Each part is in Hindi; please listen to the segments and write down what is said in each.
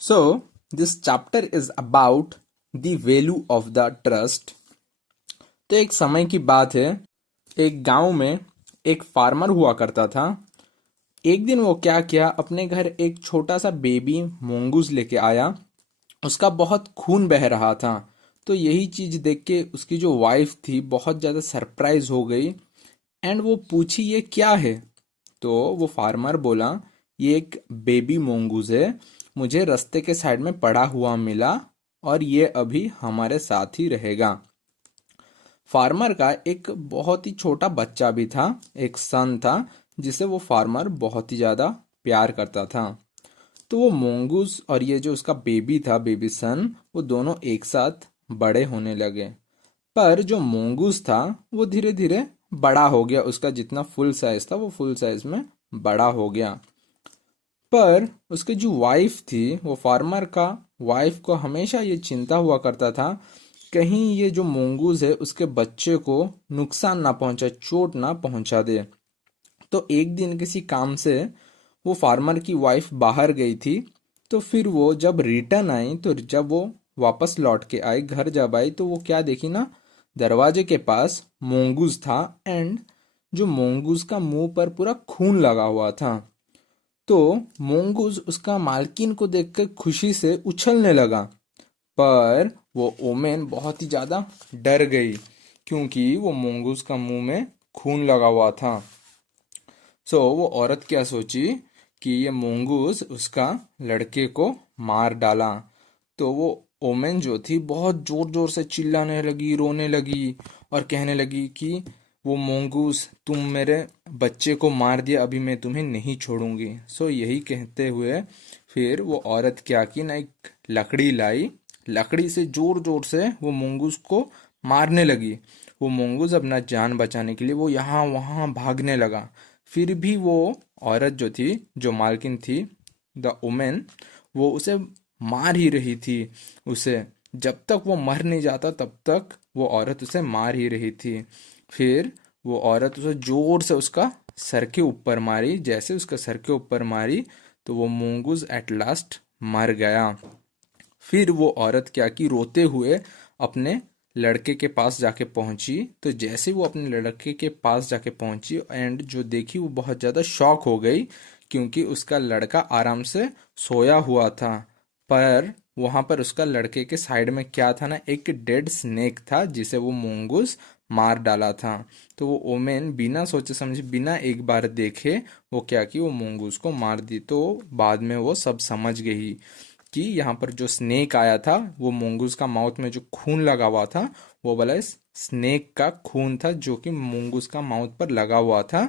So, this chapter is about the value of the trust. तो एक समय की बात है, एक गांव में एक फार्मर हुआ करता था। एक दिन वो क्या किया, अपने घर एक छोटा सा बेबी मोंगूस लेके आया। उसका बहुत खून बह रहा था। तो यही चीज देख के उसकी जो वाइफ थी बहुत ज्यादा सरप्राइज हो गई एंड वो पूछी ये क्या है। तो वो फार्मर बोला ये एक बेबी मोंगूज है, मुझे रास्ते के साइड में पड़ा हुआ मिला और ये अभी हमारे साथ ही रहेगा। फार्मर का एक बहुत ही छोटा बच्चा भी था, एक सन था जिसे वो फार्मर बहुत ही ज्यादा प्यार करता था। तो वो मोंगूस और ये जो उसका बेबी था, बेबी सन, वो दोनों एक साथ बड़े होने लगे। पर जो मोंगूस था वो धीरे धीरे बड़ा हो गया, उसका जितना फुल साइज था वो फुल साइज में बड़ा हो गया। पर उसकी जो वाइफ थी, वो फार्मर का वाइफ को हमेशा ये चिंता हुआ करता था कहीं ये जो मोंगूस है उसके बच्चे को नुकसान ना पहुंचाए, चोट ना पहुंचा दे। तो एक दिन किसी काम से वो फार्मर की वाइफ बाहर गई थी। तो फिर वो जब रिटर्न आई, तो जब वो वापस लौट के आई, घर जब आई, तो वो क्या देखी ना, दरवाजे के पास मोंगूस था एंड जो मोंगूस का मुंह पर पूरा खून लगा हुआ था। तो मोंगूस उसका मालकिन को देखकर खुशी से उछलने लगा। पर वो ओमेन बहुत ही ज्यादा डर गई क्योंकि वो मोंगूस का मुंह में खून लगा हुआ था। वो औरत क्या सोची कि ये मोंगूस उसका लड़के को मार डाला। तो वो ओमेन जो थी बहुत जोर जोर से चिल्लाने लगी, रोने लगी और कहने लगी कि वो मोंगूस, तुम मेरे बच्चे को मार दिया, अभी मैं तुम्हें नहीं छोड़ूंगी। यही कहते हुए फिर वो औरत क्या की ना, एक लकड़ी लाई, लकड़ी से जोर जोर से वो मोंगूस को मारने लगी। वो मोंगूस अपना जान बचाने के लिए वो यहाँ वहाँ भागने लगा। फिर भी वो औरत जो थी, जो मालकिन थी, द वुमेन, वो उसे मार ही रही थी। उसे जब तक वो मर नहीं जाता तब तक वो औरत उसे मार ही रही थी। फिर वो औरत उसे जोर से उसका सर के ऊपर मारी। जैसे उसका सर के ऊपर मारी तो वो मूंगूस एट लास्ट मर गया। फिर वो औरत क्या की, रोते हुए अपने लड़के के पास जाके पहुंची। तो जैसे वो अपने लड़के के पास जाके पहुंची एंड जो देखी, वो बहुत ज्यादा शॉक हो गई क्योंकि उसका लड़का आराम से सोया हुआ था। पर वहां पर उसका लड़के के साइड में क्या था ना, एक डेड स्नेक था जिसे वो मोंगूस मार डाला था। तो वो ओमेन बिना सोचे समझे, बिना एक बार देखे, वो क्या की, वो मोंगूस को मार दी। तो बाद में वो सब समझ गई कि यहाँ पर जो स्नेक आया था, वो मोंगूस का माउथ में जो खून लगा हुआ था, वो वाला इस स्नेक का खून था जो कि मोंगूस का माउथ पर लगा हुआ था।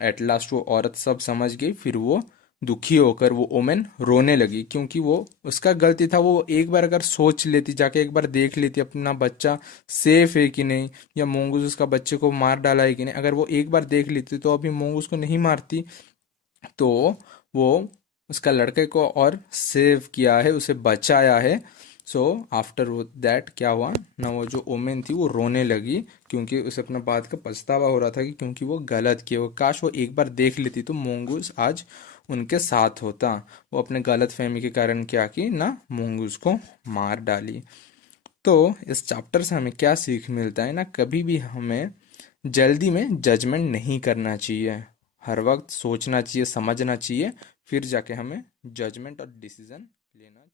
एट लास्ट वो औरत सब समझ गई। फिर वो दुखी होकर वो ओमेन रोने लगी क्योंकि वो उसका गलती था। वो एक बार अगर सोच लेती, जाके एक बार देख लेती अपना बच्चा सेफ है कि नहीं, या मोंगूस उसका बच्चे को मार डाला है कि नहीं, अगर वो एक बार देख लेती तो अभी मोंगूस को नहीं मारती। तो वो उसका लड़के को और सेव किया है, उसे बचाया है। आफ्टर दैट क्या हुआ ना, वो जो ओमेन थी वो रोने लगी क्योंकि उसे अपना बात का पछतावा हो रहा था कि क्योंकि वो गलत किया। वो काश वो एक बार देख लेती तो मोंगूस आज उनके साथ होता। वो अपने गलत फहमी के कारण क्या की ना, मोंगूस को मार डाली। तो इस चैप्टर से हमें क्या सीख मिलता है ना, कभी भी हमें जल्दी में जजमेंट नहीं करना चाहिए। हर वक्त सोचना चाहिए, समझना चाहिए, फिर जाके हमें जजमेंट और डिसीजन लेना